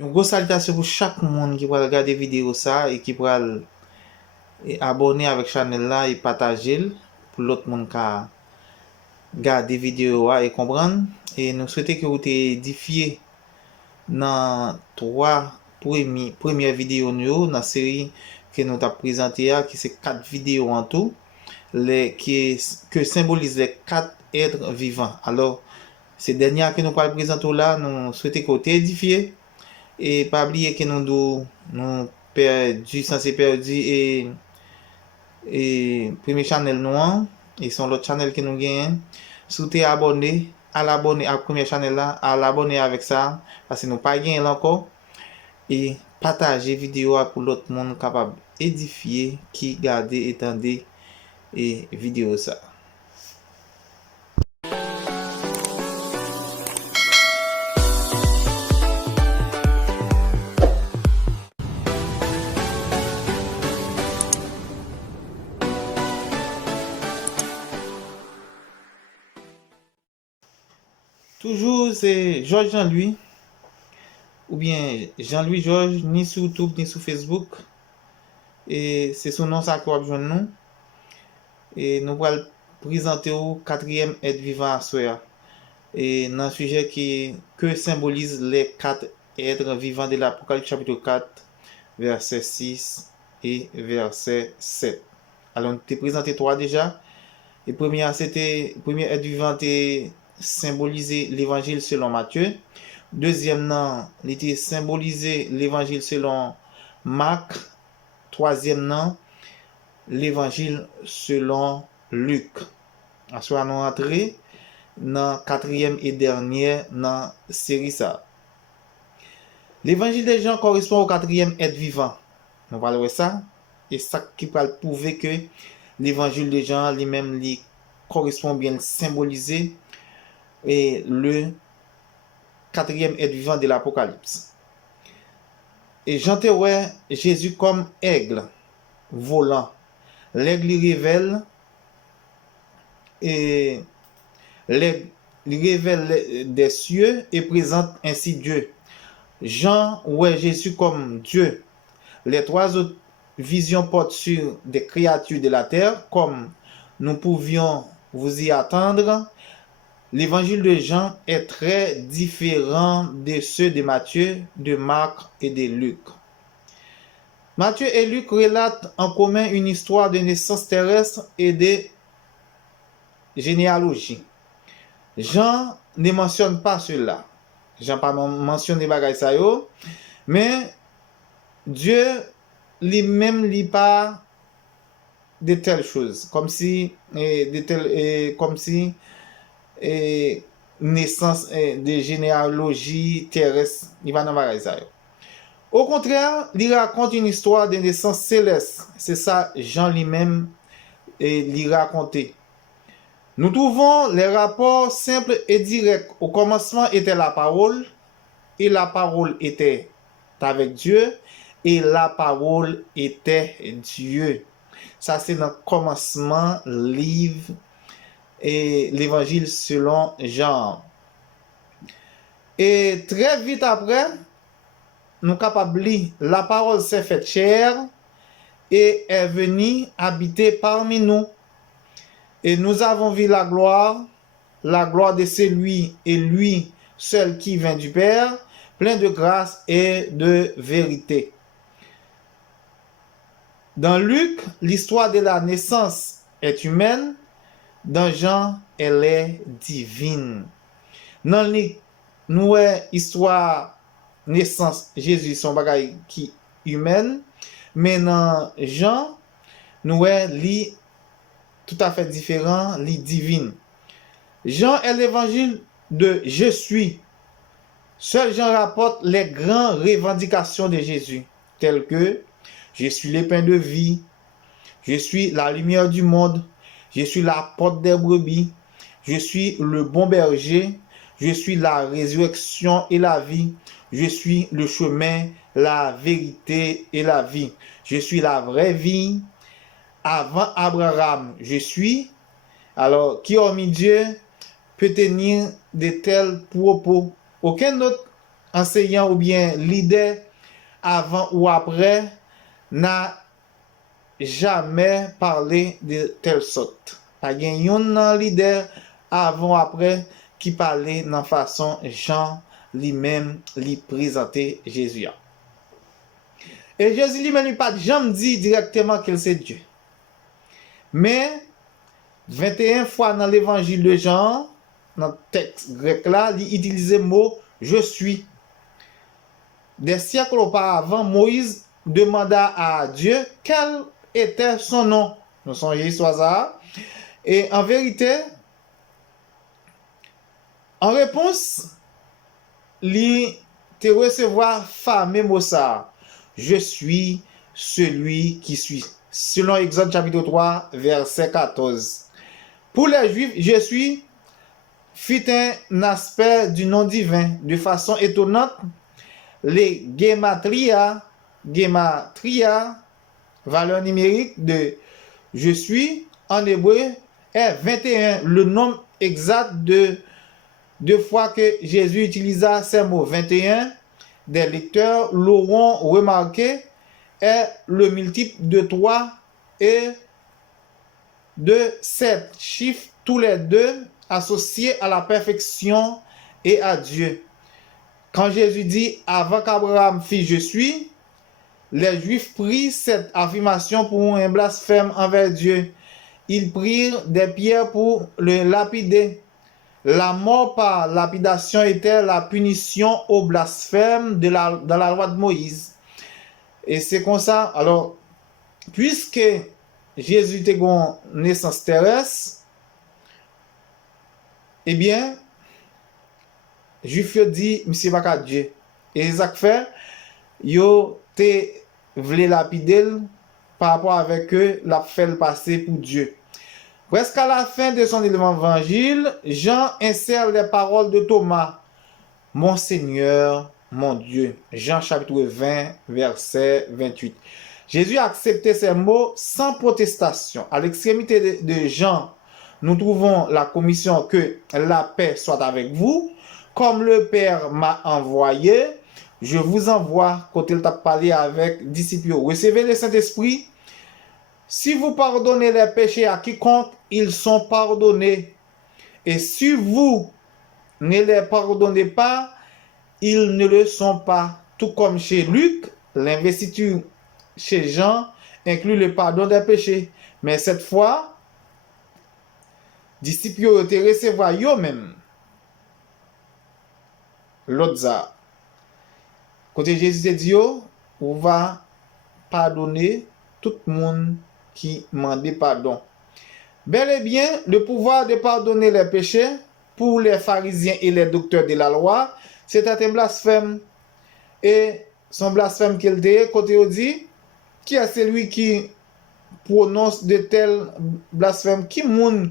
Une grosse salutation pour chaque monde qui va regarder vidéo ça et qui va abonner avec channel là et partager pour l'autre monde qui regarder vidéo et comprendre. Et nous souhaitons que vous t'ayez édifié dans trois premières vidéos nous dans la série que nous avons présentée qui c'est 4 vidéos en tout que symbolisent les 4 êtres vivants. Alors ces dernières que nous allons présenter là, nous souhaitons que vous t'ayez édifié et pas oublier que nous perdu censé perdu et premier channel nous et son l'autre channel que nous gagnons si tu es abonné à l'abonner à premier channel là à l'abonner avec ça parce que nous pas gagné encore et partager vidéo pour l'autre monde capable édifier qui garder étendre et vidéo ça. Toujours c'est Georges Jean-Louis ou bien Jean-Louis Georges ni sur YouTube ni sur Facebook et c'est son nom ça qu'on va nous et nous allons présenter au quatrième être vivant à soi et dans un sujet que symbolise les 4 êtres vivants de l'Apocalypse chapitre 4 verset 6 et verset 7. Alors on t'a présenté 3 déjà et premier être vivant était symbolisé l'évangile selon Matthieu. Deuxième il était symbolisé l'évangile selon Marc. Troisième nom, l'évangile selon Luc. Ensuite, nous entrons dans quatrième et dernière dans série ça. L'évangile des Jean correspond au quatrième être vivant. Nous parlons de ça et ça qui peut prouver que l'évangile des Jean lui-même lui correspond bien symbolisé et le quatrième être vivant de l'Apocalypse. Et Jean te ouais Jésus comme aigle volant. L'aigle révèle et l'aigle révèle des cieux et présente ainsi Dieu. Jean ouais Jésus comme Dieu. Les 3 autres visions portent sur des créatures de la terre comme nous pouvions vous y attendre. L'évangile de Jean est très différent de ceux de Matthieu, de Marc et de Luc. Matthieu et Luc relatent en commun une histoire de naissance terrestre et de généalogie. Jean ne mentionne pas cela. Jean pas mentionne les bagages ça yo, mais Dieu lui-même lit pas de telles choses, comme si naissance de généalogie terrestre, il va dans bagages ça yo. Au contraire, il raconte une histoire de naissance céleste. C'est ça, Jean lui-même l'y raconté. Nous trouvons les rapports simples et directs. Au commencement était la parole, et la parole était avec Dieu, et la parole était Dieu. Ça, c'est dans le commencement, livre et l'évangile selon Jean. Et très vite après, nous capables de lire, la parole s'est faite chair et est venue habiter parmi nous. Et nous avons vu la gloire de celui et lui seul qui vient du Père, plein de grâce et de vérité. Dans Luc, l'histoire de la naissance est humaine. Dans Jean, elle est divine. Dans Luc, nous avons histoire naissance Jésus son bagay qui humaine, mais dans Jean, nous avons tout à fait différent, li divine. Jean est l'évangile de je suis. Seul Jean rapporte les grandes revendications de Jésus, telles que je suis le pain de vie, je suis la lumière du monde, je suis la porte des brebis, je suis le bon berger, je suis la résurrection et la vie, je suis le chemin, la vérité et la vie. Je suis la vraie vie. Avant Abraham, je suis. Alors, qui hormis Dieu peut tenir de tels propos? Aucun autre enseignant ou bien leader avant ou après n'a jamais parlé de telle sorte. Pas gen yon nan leader avant ou après qui parlait dans façon Jean lui-même lui présenter Jésus. Et Jésus lui-même lui pas jamais dit directement qu'il c'est Dieu. Mais 21 fois dans l'évangile de Jean, dans le texte grec là, il utilise le mot je suis. Des siècles auparavant, Moïse demanda à Dieu quel était son nom. Nous songez soit ça. Et en vérité, en réponse, il te recevoir fameux mot ça. Je suis celui qui suis. Selon Exode chapitre 3, verset 14. Pour les Juifs, je suis fit un aspect du nom divin. De façon étonnante, les gematria, valeur numérique de je suis, en hébreu, est 21. Le nombre exact de fois que Jésus utilisa ces mots 21, des lecteurs l'auront remarqué, est le multiple de 3 et de 7 chiffres, tous les deux associés à la perfection et à Dieu. Quand Jésus dit avant qu'Abraham fît je suis, les Juifs prirent cette affirmation pour un blasphème envers Dieu. Ils prirent des pierres pour le lapider. La mort par lapidation était la punition au blasphème dans la loi de Moïse. Et c'est comme ça. Alors, puisque Jésus était une naissance terrestre, eh bien, Juif dit, monsieur pas Dieu. Et ça fait, yo te vle lapider par rapport avec eux, la fait passer pour Dieu. Presque à la fin de son évangile, Jean insère les paroles de Thomas. Mon Seigneur, mon Dieu. Jean chapitre 20, verset 28. Jésus a accepté ces mots sans protestation. À l'extrémité de Jean, nous trouvons la commission que la paix soit avec vous. Comme le Père m'a envoyé, je vous envoie, quand il t'a parlé avec disciples. Recevez le Saint-Esprit. Si vous pardonnez les péchés à quiconque, ils sont pardonnés. Et si vous ne les pardonnez pas, ils ne le sont pas. Tout comme chez Luc, l'investiture chez Jean inclut le pardon des péchés. Mais cette fois, disciples ont été recevoir eux-mêmes. L'autre, côté Jésus dit, on va pardonner tout le monde qui demande pardon. Bel et bien, le pouvoir de pardonner les péchés pour les pharisiens et les docteurs de la loi, c'était un blasphème. Et son blasphème qu'il dit, côté dit, qui est celui qui prononce de tels blasphèmes? Qui monde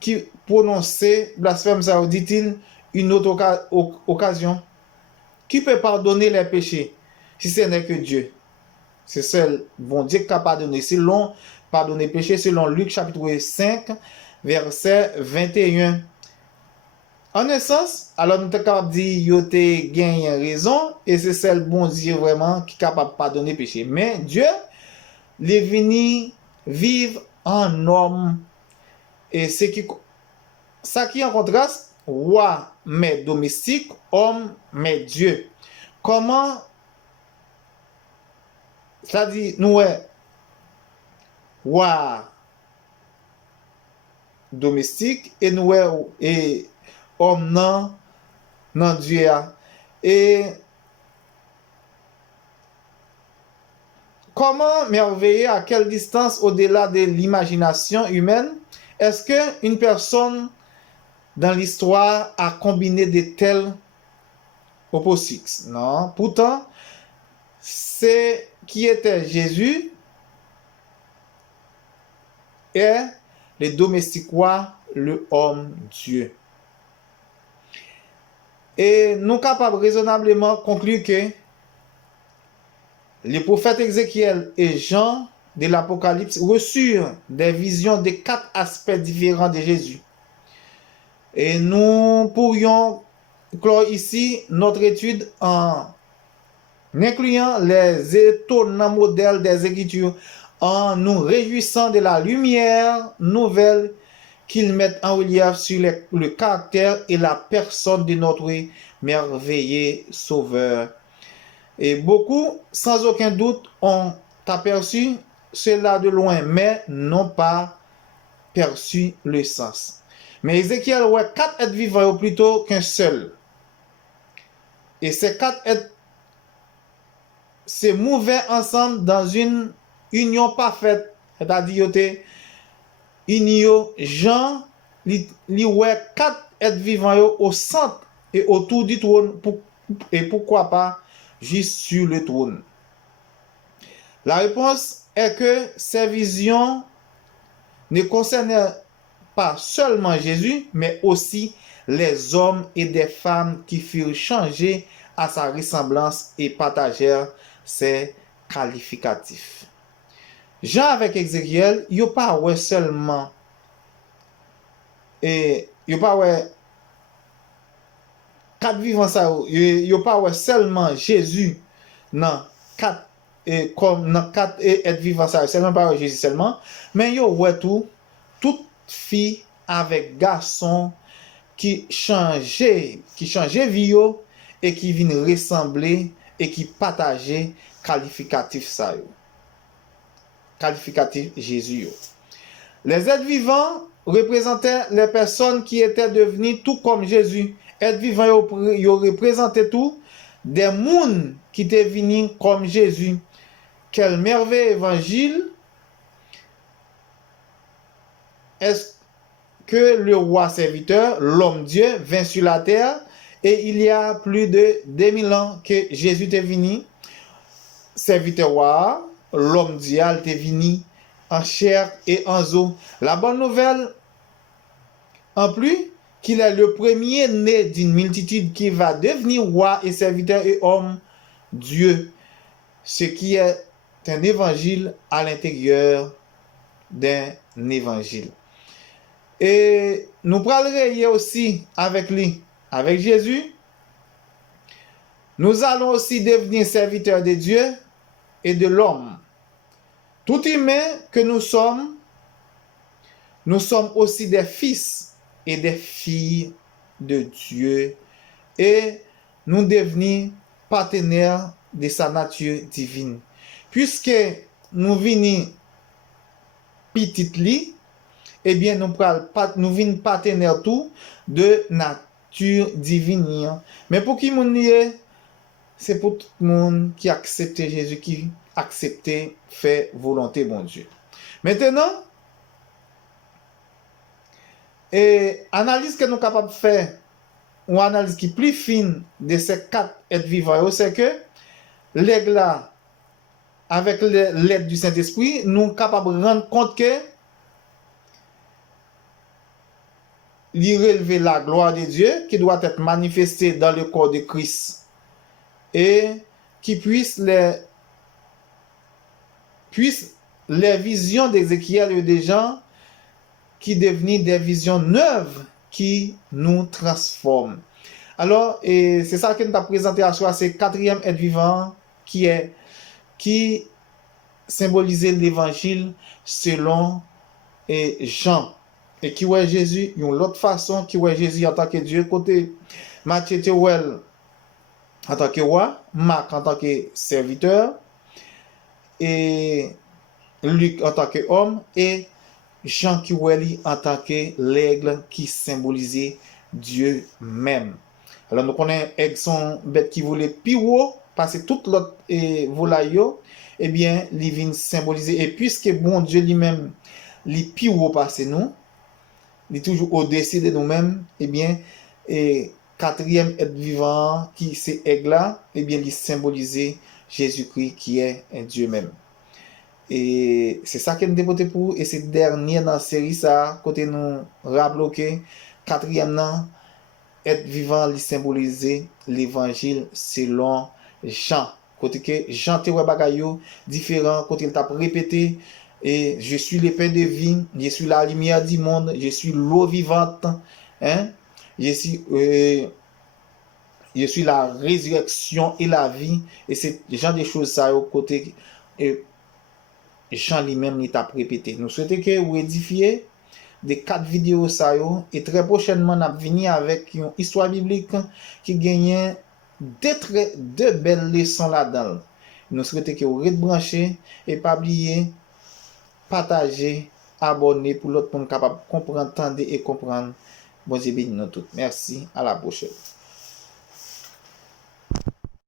qui prononce blasphème, ça dit-il, une autre occasion? Qui peut pardonner les péchés si ce n'est que Dieu? C'est seul bon Dieu qui a pardonné. Selon pardonner les péchés, selon Luc chapitre 5, verset 21. En essence, alors nous sommes capables de dire que tu gagné raison, et c'est seul bon Dieu vraiment qui est capable de pardonner les péchés. Mais Dieu, il est venu vivre en homme. Et c'est ça qui est en contraste, roi mais domestique, homme mais Dieu. Comment ça dit nous roi domestique et nous et homme non Dieu. Et comment merveiller à quelle distance au-delà de l'imagination humaine est-ce qu'une personne dans l'histoire a combiné de tels opposites? Non. Pourtant, c'est qui était Jésus et le domestique roi, le homme Dieu. Et nous sommes capables raisonnablement conclure que les prophètes Ézéchiel et Jean de l'Apocalypse reçurent des visions de 4 aspects différents de Jésus. Et nous pourrions clore ici notre étude en incluant les étonnants modèles des Écritures, en nous réjouissant de la lumière nouvelle qu'ils mettent en relief sur le caractère et la personne de notre merveilleux Sauveur. Et beaucoup, sans aucun doute, ont aperçu cela de loin, mais n'ont pas perçu le sens. Mais Ézéchiel voit 4 êtres vivants plutôt qu'un seul. Et ces 4 êtres se mouvaient ensemble dans une union parfaite. C'est-à-dire que Inyo, Jean, li ouais 4 êtres vivants au centre et autour du trône, et pourquoi pas juste sur le trône. La réponse est que ces visions ne concernaient pas seulement Jésus, mais aussi les hommes et des femmes qui furent changés à sa ressemblance et partagèrent ses qualificatifs. Jean avec Ézéchiel, il n'y a pas ouais seulement et il n'y a pas ouais 4 vivants ça, il n'y a pas ouais seulement Jésus non 4 et comme dans 4 êtres vivants ça, seulement pas Jésus seulement, mais il y a ouais toute fille avec garçon qui changeait vie et qui viennent ressembler et qui partageaient qualificatif ça yo. Qualificatif Jésus yo. Les êtres vivants représentaient les personnes qui étaient devenues tout comme Jésus. Êtres vivants yo représentaient tout des mondes qui étaient venus comme Jésus. Quel merveilleux évangile est-ce que le roi serviteur, l'homme Dieu, vint sur la terre et il y a plus de 2000 ans que Jésus est venu, serviteur roi, l'homme Dieu est venu en chair et en os. La bonne nouvelle, en plus, qu'il est le premier né d'une multitude qui va devenir roi et serviteur et homme Dieu, ce qui est un évangile à l'intérieur d'un évangile. Et nous parlerons aussi avec lui, avec Jésus. Nous allons aussi devenir serviteurs de Dieu et de l'homme. Tout humain que nous sommes aussi des fils et des filles de Dieu et nous devenons partenaires de sa nature divine. Puisque nous venons petit li, eh bien nous venons partenaires tout de nature divine. Mais pour qui moun lié, c'est pour tout le monde qui accepte Jésus, qui accepte faire volonté bon Dieu. Maintenant, et analyse que nous sommes capables de faire, ou analyse qui est plus fine de ces 4 êtres vivants, c'est que l'aigle là, avec l'aide du Saint-Esprit, nous sommes capables de rendre compte que il relever la gloire de Dieu qui doit être manifestée dans le corps de Christ et qui puisse les visions d'Ézéchiel et des gens qui deviennent des visions neuves qui nous transforment. Alors, et c'est ça que nous avons présenté à soi, c'est 4e être vivant qui symbolisait l'évangile selon Jean. Et qui voit Jésus, il y a l'autre façon qui voit Jésus en tant que Dieu, côté Matthieu Théouel en tant que roi, Marc en tant que serviteur, et Luc en tant qu'homme, et Jean qui voit lui en tant que l'aigle qui symbolisait Dieu même. Alors nous connaissons aigle son bête qui voulait plus haut, passer toute l'autre volaille, eh bien, il vient symboliser. Et puisque bon Dieu lui-même, les plus haut passe nous, il est toujours au-dessus de nous-mêmes, eh bien, et 4e être vivant qui c'est aigle là, eh bien, il symbolisait Jésus-Christ qui est un Dieu même. Et c'est ça que nous dévoté pour, et c'est dernier dans la série ça, côté nous rabloqué, 4e nan, être vivant, il symbolisait l'évangile selon Jean. Côté que Jean te bagayou différent, côté il t'a répété, et je suis le pain de vie, je suis la lumière du monde, je suis l'eau vivante, hein? Je suis Je suis la résurrection et la vie. Et c'est genre des choses ça au côté et Jean lui-même il t'a répété. Nous souhaitons que vous édifiez des 4 vidéos ça yo, et très prochainement on va venir avec une histoire biblique qui gagne de belles leçons là-dedans. Nous souhaitons que vous rebranchez et pas oublier partager, abonner pour l'autre monde capable de comprendre, entendre et comprendre. Bon Dieu bénisse nous tous. Merci, à la prochaine.